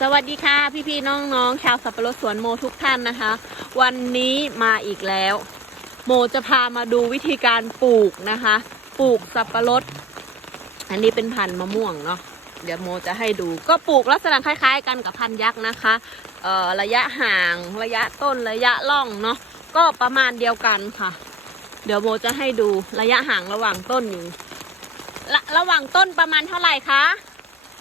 สวัสดีค่ะ พี่ๆน้องๆ ชาวสับปะรดสวนโมทุกท่านนะคะ วันนี้มาอีกแล้ว โมจะพามาดูวิธีการปลูกนะคะ ปลูกสับปะรด อันนี้เป็นพันธุ์มะม่วงเนาะเดี๋ยวโมจะให้ดู ก็ปลูกลักษณะคล้ายๆ กันกับพันธุ์ยักษ์นะคะเอ่อระยะห่างระยะต้นระยะล่องเนาะก็ประมาณเดียวกันค่ะ เดี๋ยวโมจะให้ดูระยะห่างระหว่างต้นอยู่ระระหว่างต้นประมาณเท่าไหร่คะ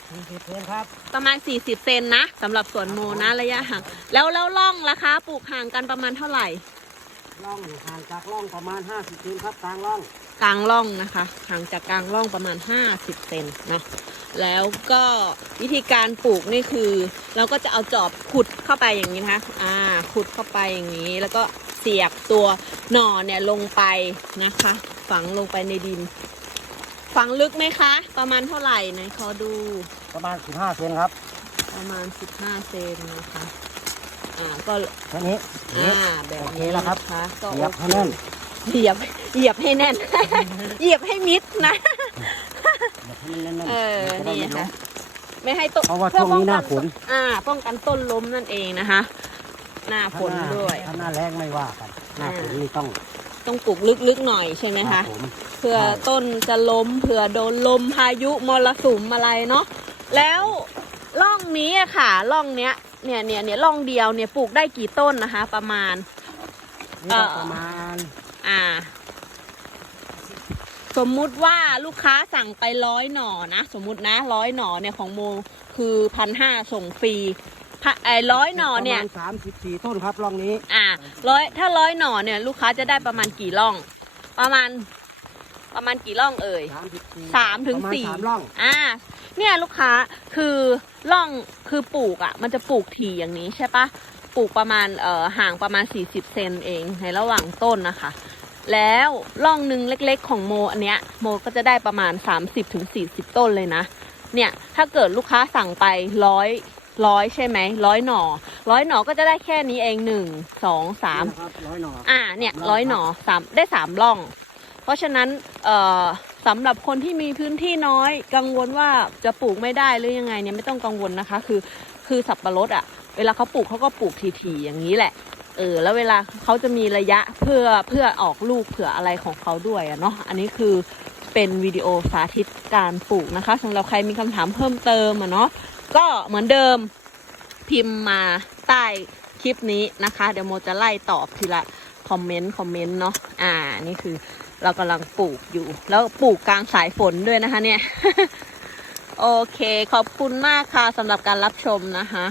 สี่สิบเซนครับประมาณ 40 เซนนะสำหรับสวนโมนะระยะห่างแล้วแล้วล่องล่ะคะ ปลูกห่างกันประมาณเท่าไหร่ ล่องห่างจากล่องประมาณห้าสิบเซนครับกลางล่องกลางร่องนะคะห่างจากกลางร่องประมาณ 50 เซนนะแล้วก็วิธีการปลูกนี่คือ เราก็จะเอาจอบขุดเข้าไปอย่างนี้นะคะอ่าขุดเข้าไปอย่างนี้ แล้วก็เสียบตัวหน่อเนี่ยลงไปนะคะ ฝังลงไปในดิน ฝังลึกไหมคะ ประมาณเท่าไหร่ไหนขอดูประมาณสิบห้าเซนครับประมาณ 15 เซนนะคะอ่าก็แค่นี้อ่าแบบโอเคนี้แล้วครับนะคะก็เหยียบให้แน่นเหยียบเหยียบให้แน่น เหยียบให้มิดนะ เหยียบให้มันแน่นๆเออจะได้นี่ไม่ล้ค่ะม ไม่ให้ต้นเพราะว่าพื่อช่วงนี้หน้าป้องกัฝนอ่า ป้องกันต้นล้มนั่นเองนะคะ หน้าฝนด้วย ถ้าหน้าแรงไม่ว่ากัน หน้าฝนนี่ต้อง ต้องปลูกลึกๆหน่อยใช่ไหมครัคะบผมเผื่อใช่ต้นจะล้มเผื่อโดนลมพายุมรสุมอะไรเนาะแล้วร่องนี้อะค่ะร่องเนี้ยเนี่ยเนี่ยเนี่ยร่องเดียวเนี่ยปลูกได้กี่ต้นนะคะ ประมาณ นี่ก็เอ่อประมาณอ่า สมมุติว่าลูกค้าสั่งไปร้อยหน่อนะ สมมุตินะร้อยหน่อเนี่ยของโมคือพันห้าส่งฟรี พะไอ้ร้อยหน่อเนี่ยประมาณสามสิบสี่ต้นครับร่องนี้ อ่าร้อยถ้าร้อยหน่อเนี่ย ลูกค้าจะได้ประมาณกี่ร่อง ประมาณ ประมาณกี่ร่องเอ่ยสามสิบสี่สามถึงประมาณสี่สามร่อง อ่า เนี่ยลูกค้าคือร่องคือปลูกอะ่ะ มันจะปลูกถี่อย่างนี้ใช่ปะปลูกประมาณเอ่อห่างประมาณ 40 เซนเองในระหว่างต้นนะคะ แล้วร่องหนึ่งเล็กๆของโมอันเนี้ยโมก็จะได้ประมาณ 30-40ถึง40ต้นเลยนะ เนี่ยถ้าเกิดลูกค้าสั่งไปร้อย ร้อยใช่ไหมร้อยหน่อร้อยหน่อก็จะได้แค่นี้เองหนึ่งสองสามนี่นะครับร้อยหน่ออ่าเนี่ยร่องร้อยหน่อสามได้สามร่อง เพราะฉะนั้นเอ่อสำหรับคนที่มีพื้นที่น้อย กังวลว่าจะปลูกไม่ได้หรือยังไงเนี่ยไม่ต้องกังวลนะคะ คือคือสับปะรดอะ่ะ เวลาเขาปลูกเขาก็ปลูกทีๆอย่างนี้แหละเออแล้วเวลาเขาจะมีระยะเพื่อเพื่อออกลูกเผื่ออะไรของเขาด้วยอะเนาะอันนี้คือ เป็นวิดีโอสาธิตการปลูกนะคะสำหรับใครมีคำถามเพิ่มเติมอะเนาะก็เหมือนเดิมพิมพ์มาใต้คลิปนี้นะคะ เดี๋ยวโมจะไล่ตอบทีละคอมเมนต์คอมเมนต์เนาะอ่านี่คือเรากำลังปลูกอยู่ แล้วปลูกกลางสายฝนด้วยนะคะเนี่ย โอเค ขอบคุณมากค่ะสำหรับการรับชมนะคะ